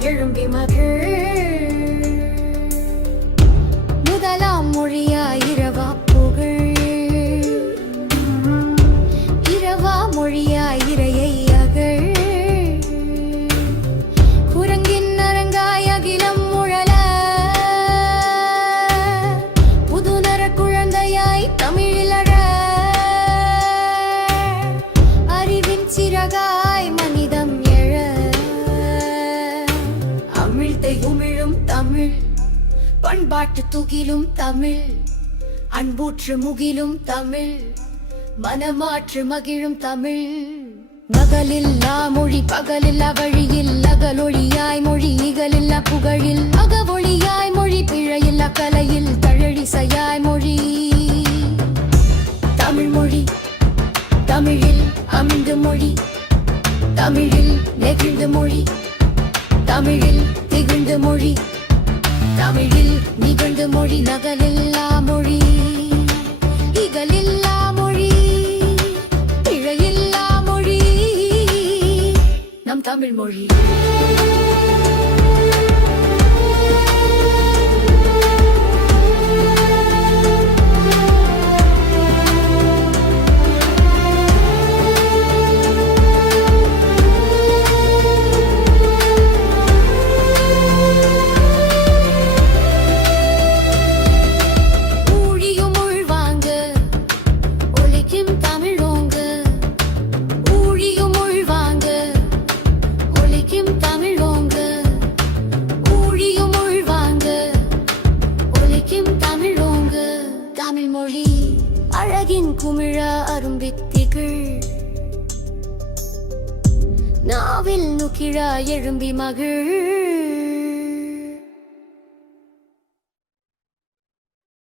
எழும்பி மகிழ். முதலாம் மொழியாய் இரவா புகழ், இரவா மொழியாய் இறையை அகழ். குரங்கின் அரங்காய் அகிலம் முழல, புதுநர குழந்தையாய் தமிழில் அழ. அறிவின் சிறகாய் மனிதம் எழ. அமிழ்தை உமிழும் தமிழ், பண்பாட்டு துகிலும் தமிழ். அன்பூற்று முகிலும் தமிழ், மனமாற்று மகிழும் தமிழ். நகலில்லா மொழி பகலில்லா வழியில், அகலொழியாய் மொழி இகலில்லா புகழில். அகவொழியாய் மொழி பிழையில்லா கலையில், தழழிசையாய் மொழி. தமிழ் மொழி தமிழில் அமிழ்ந்து மொழி, தமிழில் நெகிழ்ந்து மொழி, தமிழில் திகழ்ந்து மொழி, தமிழில் நிகழ்ந்து மொழி. நகலில்லா மொழி இகலில்லா மொழி, பிழையில்லா மொழி நம் தமிழ் மொழி. அழகின் குமிழ அரும்பித்திகள், நாவில் நுக்கிழ எழும்பி மகிழ்.